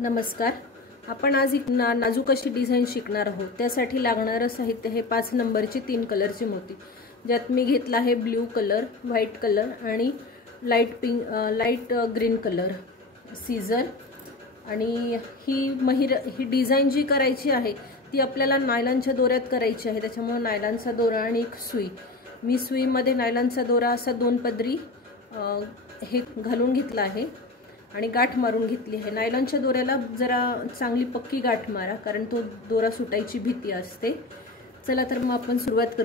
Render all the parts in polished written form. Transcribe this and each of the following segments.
नमस्कार. आपण आज एक नाजूक अशी डिझाइन शिकणार आहोत. त्यासाठी लागणारे साहित्य हे 5 नंबरचे 3 कलरचे मोती, ज्यात मी घेतला आहे ब्ल्यू कलर, व्हाईट कलर आणि लाईट ग्रीन कलर, सीझर. आणि ही डिझाइन जी करायची आहे ती आपल्याला नायलॉनच्या दोऱ्यात करायची आहे. त्याच्यामुळे नायलॉनचा दोरा आणि एक सुई, मी सुईमध्ये नायलॉनचा दोरा असा 2 पदरी हे घालून घेतला आहे आणि गाठ मारून घेतली आहे. नायलॉनच्या दोऱ्याला जरा चांगली पक्की गाठ मारा, कारण तो दोरा सुटायची भीती असते. चला तर मग आपण सुरुवात करू.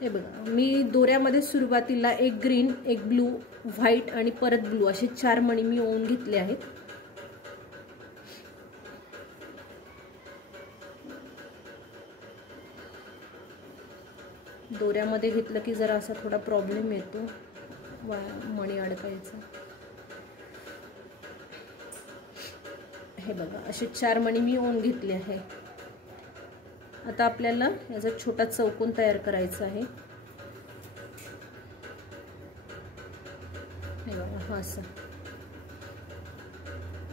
हे बघा, मी दोऱ्यामध्ये सुरुवातीला एक ग्रीन, एक ब्लू, व्हाईट आणि परत ब्लू असे 4 मणी मी ओवून घेतले आहेत. दोऱ्यामध्ये घेतलं की जरा असा थोडा प्रॉब्लेम येतो मणी अडकायचा. हे बघा, असे 4 मणी मी ओवून घेतले आहे. आता आपल्याला याचा छोटा चौकोन तयार करायचा आहे. हे बघा, हा असा.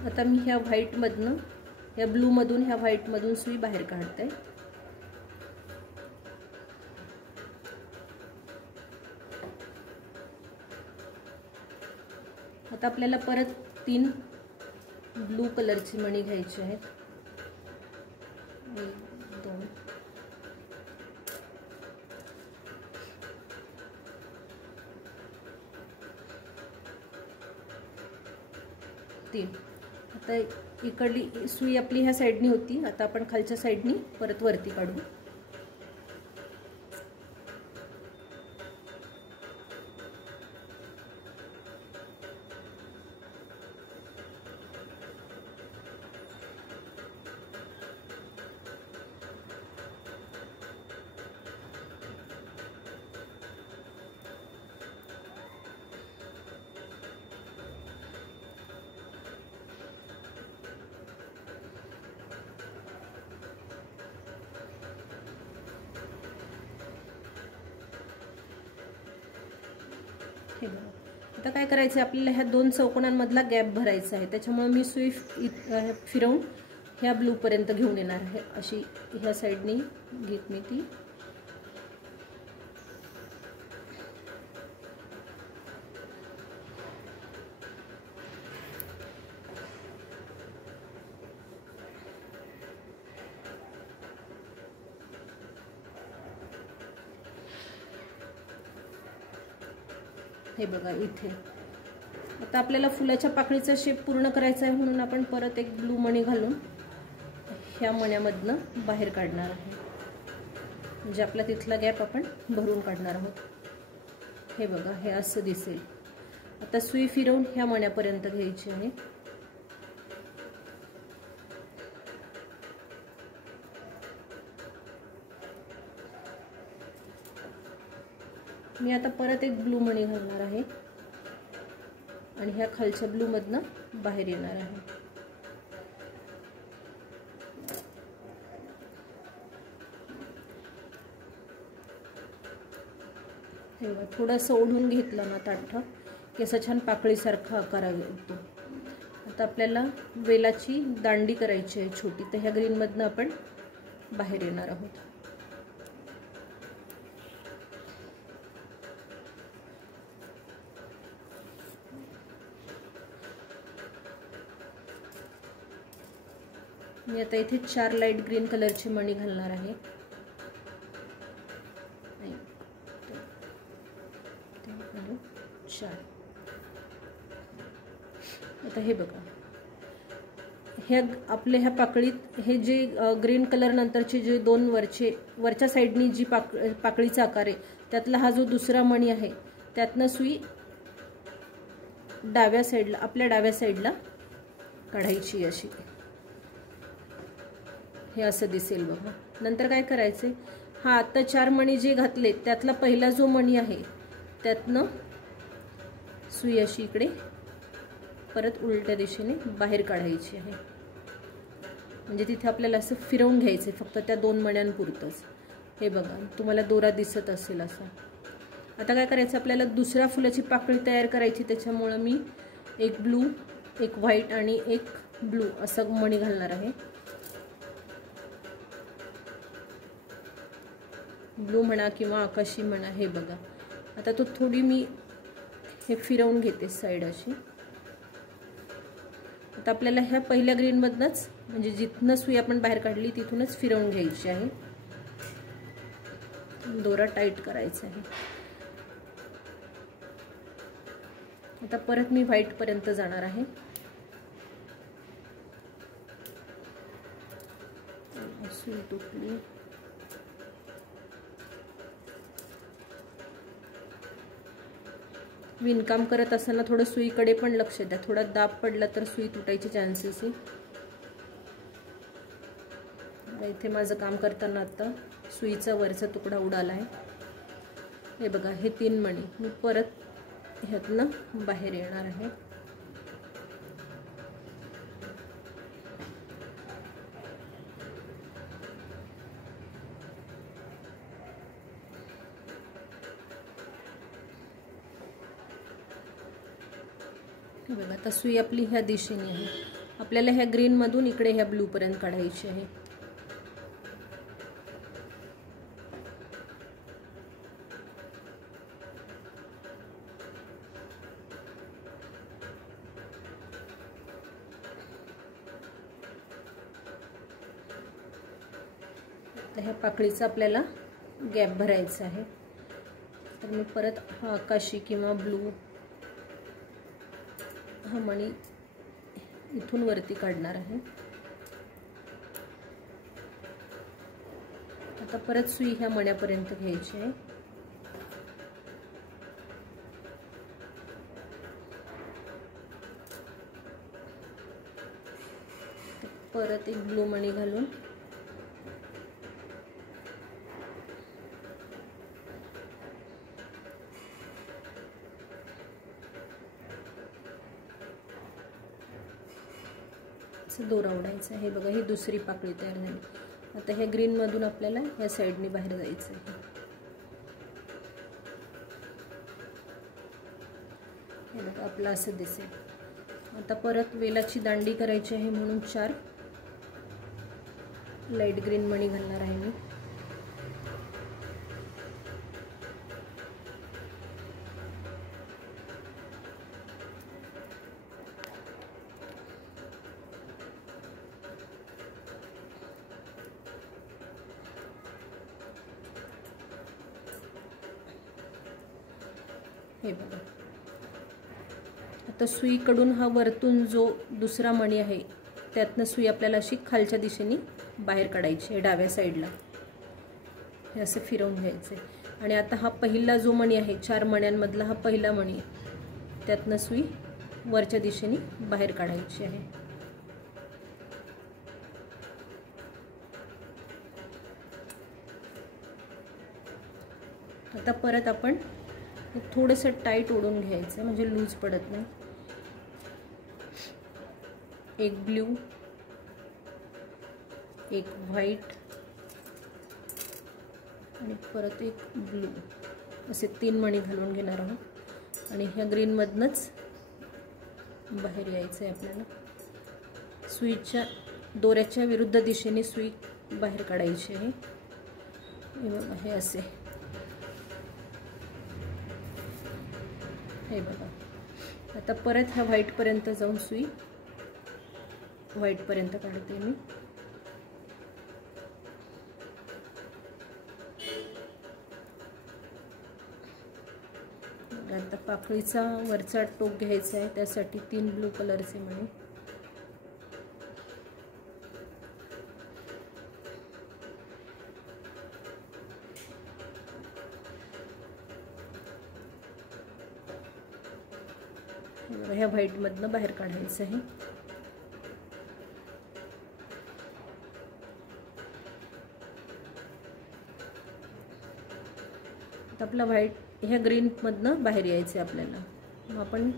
आता मी ह्या व्हाईट मधनं, ह्या ब्लू मधून, ह्या व्हाईट मधून सुई बाहेर काढते. आता आपल्याला परत 3 ब्लू कलरची मणी घ्यायची आहेत. 1 2 3. आता इकडली सुई आपली ह्या साइडनी होती, आता आपण खालच्या साइडनी परत वरती काढू. आता काय करायचं, आपल्याला ह्या 2 चौकोनांमधला गॅप भरायचा आहे. त्याच्यामुळे मी सुई फिरवून ह्या ब्लू पर्यंत घेऊन येणार आहे. अशी ह्या साइडनी घेत मी ती. हे बघा इथे. आता आपल्याला फुलाच्या पाकळीचा शेप पूर्ण करायचा आहे, म्हणून आपण परत एक ब्लू मणी घालून ह्या मण्यामधनं बाहेर काढणार आहे. म्हणजे आपला तिथला गॅप आपण भरून काढणार आहोत. हे बघा, हे असं दिसेल. आता सुई फिरवून ह्या मण्यापर्यंत घ्यायची आहे. मी आता परत एक ब्लू मणी घालणार आहे आणि ह्या खालच्या ब्लू मधनं बाहेर येणार आहे. हे बघा, थोडंसं ओढून घेतलं ना ताठा की असं छान पाकळीसारखा आकार येतो. आता आपल्याला वेलाची दांडी करायची आहे छोटी, तर ह्या ग्रीन मधनं आपण बाहेर येणार आहोत. मी आता इथे 4 लाईट ग्रीन कलरची मणी घालणार आहे. आता हे बघा, ह्या पाकळीत हे जे ग्रीन कलर नंतरचे जे 2 वरच्या साइडनी जी पाकळीचा आकार आहे, त्यातला हा जो दुसरा मणी आहे, त्यातनं सुई डाव्या साइडला, आपल्या डाव्या साइडला काढायची अशी. हे असं दिसेल बघा. नंतर काय करायचे, हा आता 4 मणी जे घातले त्यातला पहिला जो मणी आहे त्यातनं सुई अशी इकडे परत उलट्या दिशेने बाहेर काढायची आहे. म्हणजे तिथे आपल्याला असं फिरवून घ्यायचं फक्त त्या 2 मण्यांपुरतच. हे बघा, तुम्हाला दोरा दिसत असेल असा. आता काय करायचं, आपल्याला दुसऱ्या फुलाची पाकळी तयार करायची. त्याच्यामुळे मी एक ब्लू, एक व्हाईट आणि एक ब्लू असं मणी घालणार आहे. ब्लू म्हणा किंवा आकाशी म्हणा, हे बघा. आता तो थोडी मी हे फिरवून घेते साईड अशी. आता आपल्याला ह्या पहिल्या ग्रीनमधनंच, म्हणजे जिथनं सुई आपण बाहेर काढली तिथूनच फिरवून घ्यायची आहे. दोरा टाईट करायचा आहे. आता परत मी व्हाईट पर्यंत जाणार आहे. सुई तुटली. विणकाम करत असताना थोडं सुईकडे पण लक्ष द्या. थोडा दाब पडला तर सुई तुटायचे चान्सेस आहे. इथे माझं काम करताना आता सुईचा वरचा तुकडा उडाला आहे. हे बघा, हे 3 मणी मी परत ह्यातनं बाहेर येणार आहे. बघा, आता सुई आपली ह्या दिशेने आहे. आपल्याला ह्या ग्रीन मधून इकडे ह्या ब्लू पर्यंत काढायची आहे. तर ह्या पाकळीचा आपल्याला गॅप भरायचा आहे. तर मी परत हा आकाशी किंवा ब्लू हा मणी इथून वरती काढणार आहे. आता परत सुई ह्या मण्यापर्यंत घ्यायची आहे. परत एक ब्लू मणी घालून दोरा उडायचा आहे. बघा, ही दुसरी पाकळी तयार झाली. आता ह्या ग्रीन मधून आपल्याला ह्या साईडने बाहेर जायचं आहे. हे बघा, आपलं असं दिसेल. आता परत वेलाची दांडी करायची आहे म्हणून 4 लाईट ग्रीन मणी घालणार आहे मी. हे बघा, आता सुईकडून हा वरतून जो दुसरा मणी आहे त्यातनं सुई आपल्याला अशी खालच्या दिशेने बाहेर काढायची आहे. डाव्या साईडला हे असं फिरवून घ्यायचे. आणि आता हा पहिला जो मणी आहे, 4 मण्यांमधला हा पहिला मणी, त्यातनं सुई वरच्या दिशेने बाहेर काढायची आहे. आता परत आपण थोडंसं टाईट ओढून घ्यायचं म्हणजे लूज पडत नाही. एक ब्ल्यू, एक व्हाईट आणि परत एक ब्लू, असे 3 मणी घालून घेणार आहोत. आणि ह्या ग्रीनमधनंच बाहेर यायचं आहे आपल्याला. सुईच्या दोऱ्याच्या विरुद्ध दिशेने सुई बाहेर काढायची आहे. हे बघा, हे असे. हे बघा, आता परत ह्या व्हाईटपर्यंत जाऊन सुई व्हाईटपर्यंत काढते मी. आता पाकळीचा वरचा टोक घ्यायचा आहे, त्यासाठी 3 ब्लू कलरचे मणी. ह्या व्हाईटमधनं बाहेर काढायचं आहे. आपला व्हाईट ह्या ग्रीनमधनं बाहेर यायचं आहे आपल्याला. मग आपण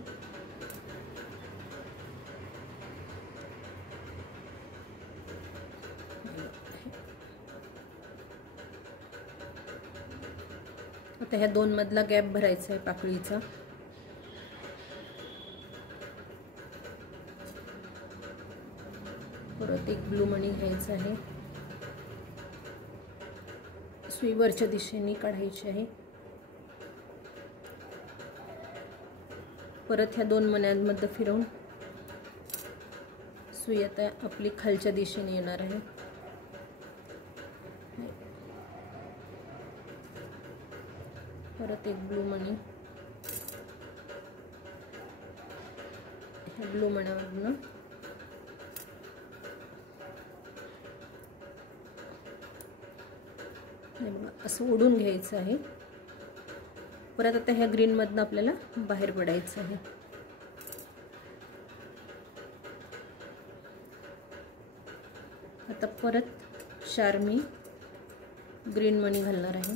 आता ह्या 2 मधला गॅप भरायचा आहे पाकळीचा. परत एक ब्लू मणी घ्यायचा आहे, सुई वरच्या दिशेने काढायची आहे. परत ह्या 2 मण्यांमध्ये फिरवून सुई आता आपली खालच्या दिशेने येणार आहे. परत एक ब्लू मणी, ह्या ब्लू मण्यावरनं असं ओढून घ्यायचं आहे. परत आता ह्या ग्रीन मधनं आपल्याला बाहेर पडायचं आहे. आता परत 4 मी ग्रीन मणी घालणार आहे.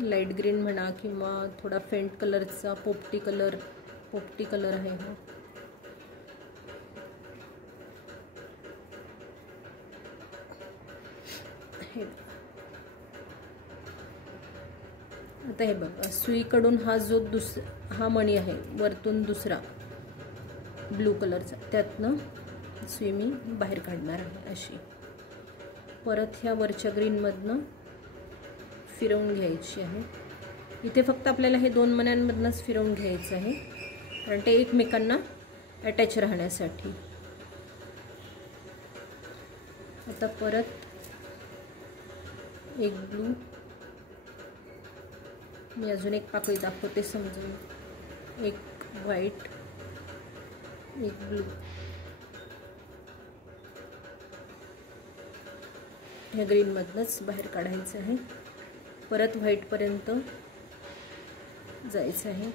लाईट ग्रीन म्हणा किंवा थोडा फेंट कलरचा पोपटी कलर आहे हा. आता हे बघा, सुईकडून हा जो हा मणी आहे वरतून दुसरा ब्लू कलरचा, त्यातनं सुई मी बाहेर काढणार आहे अशी. परत ह्या वरच्या ग्रीन मधनं फिरवून घ्यायची आहे. इथे फक्त आपल्याला हे 2 मण्यांमधनंच फिरवून घ्यायचं आहे, कारण ते एकमेकांना अटॅच राहण्यासाठी. आता परत एक ब्लू, मी अजून एक पाकळी दाखवते समजून. एक व्हाईट, एक ब्लू, ह्या ग्रीन मधनंच बाहेर काढायचं आहे. परत व्हाईट पर्यंत जायचं आहे.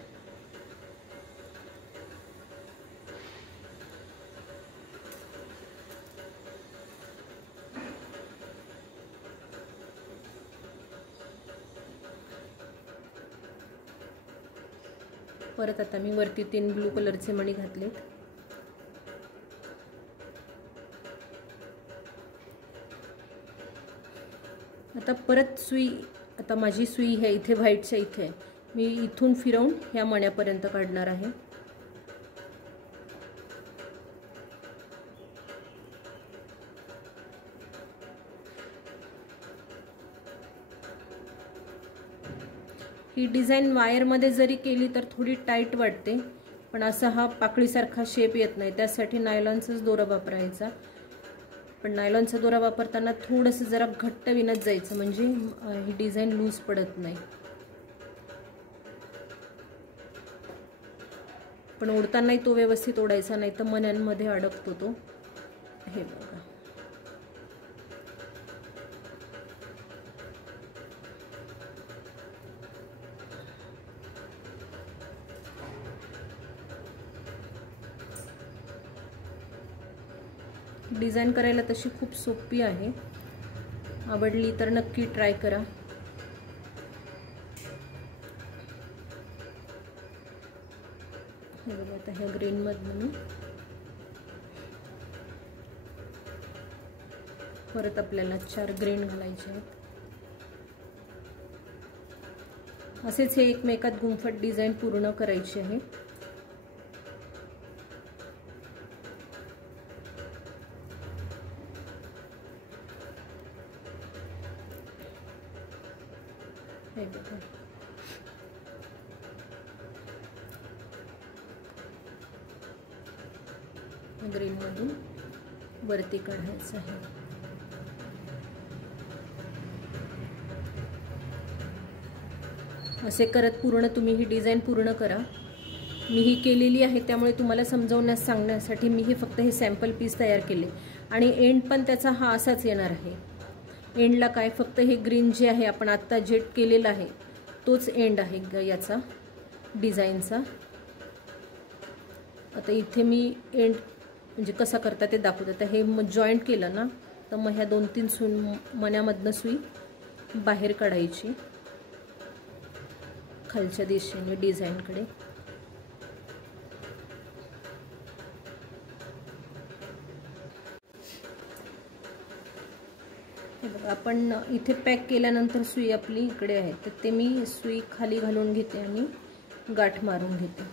परत आता मी वरती 3 ब्लू कलरचे मणी घातलेत. आता परत सुई, आता माझी सुई आहे इथे व्हाईटच्या इथे आहे, मी इथून फिरवून ह्या मण्यापर्यंत काढणार आहे. ही डिझाईन वायरमध्ये जरी केली तर थोडी टाईट वाटते, पण असा हा पाकळीसारखा शेप येत नाही, त्यासाठी नायलॉनचाच दोरा वापरायचा. पण नायलॉनचा दोरा वापरताना थोडंसं जरा घट्ट विणत जायचं, म्हणजे ही डिझाईन लूज पडत नाही. पण ओढतानाही तो व्यवस्थित ओढायचा, नाही तर मण्यांमध्ये अडकतो तो. हे बघा, डिझाईन करायला तशी खूप सोपी आहे. आवडली तर नक्की ट्राय करा. हे बघा, आता ह्या ग्रीन मधनं मी परत आपल्याला 4 ग्रीन घालायचे आहेत. असेच हे एकमेकात गुंफट डिझाईन पूर्ण करायची आहे. हे बघा, ग्रीन मधून वरती काढायचं आहे. असे करत पूर्ण तुम्ही ही डिझाईन पूर्ण करा. मी ही केलेली आहे, त्यामुळे तुम्हाला समजावण्यास सांगण्यासाठी मी हे फक्त हे सॅम्पल पीस तयार केले. आणि एंड पण त्याचा हा असाच येणार आहे. एंडला काय, फक्त हे ग्रीन जे आहे आपण आत्ता जेट केलेलं आहे तोच एंड आहे याचा डिझाईनचा. आता इथे मी एंड म्हणजे कसा करता ते दाखवते. आता हे जॉईंट केलं ना, तर मग ह्या 2-3 सुई मण्यामधनं सुई बाहेर काढायची खालच्या दिशेने डिझाईनकडे. हे बघा, आपण इथे पॅक केल्यानंतर सुई आपली इकडे आहे, तर ते मी सुई खाली घालून घेते आणि गाठ मारून घेते.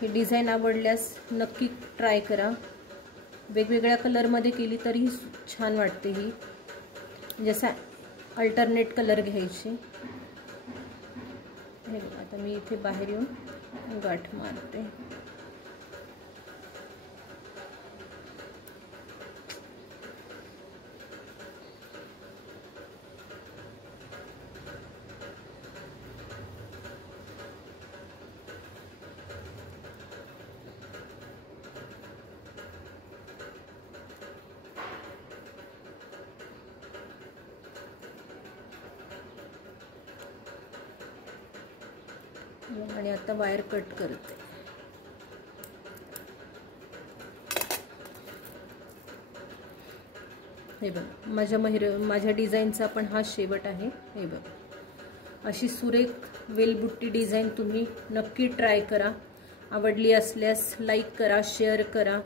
ही डिझाईन आवडल्यास नक्की ट्राय करा. वेगवेगळ्या कलरमध्ये केली तरी छान वाटते. ही जसा अल्टरनेट कलर घ्यायचे. हे बघा, आता मी इथे बाहेर येऊन गाठ मारते. आणि आता वायर कट करते. हे बघा, माझ्या डिझाईनचा पण हा शेवट आहे. हे बघा, अशी सुरेख वेलबुट्टी डिझाईन तुम्ही नक्की ट्राय करा. आवडली असल्यास लाईक करा, शेअर करा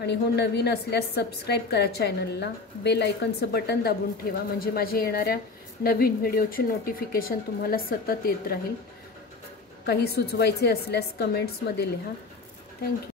आणि हो नवीन असल्यास सबस्क्राईब करा चॅनलला. बेल आयकॉनचं बटन दाबून ठेवा म्हणजे माझ्या येणाऱ्या नवीन व्हिडिओचे नोटिफिकेशन तुम्हाला सतत येत राहील. काही सुचवायचे असल्यास कमेंट्समध्ये लिहा. थँक्यू.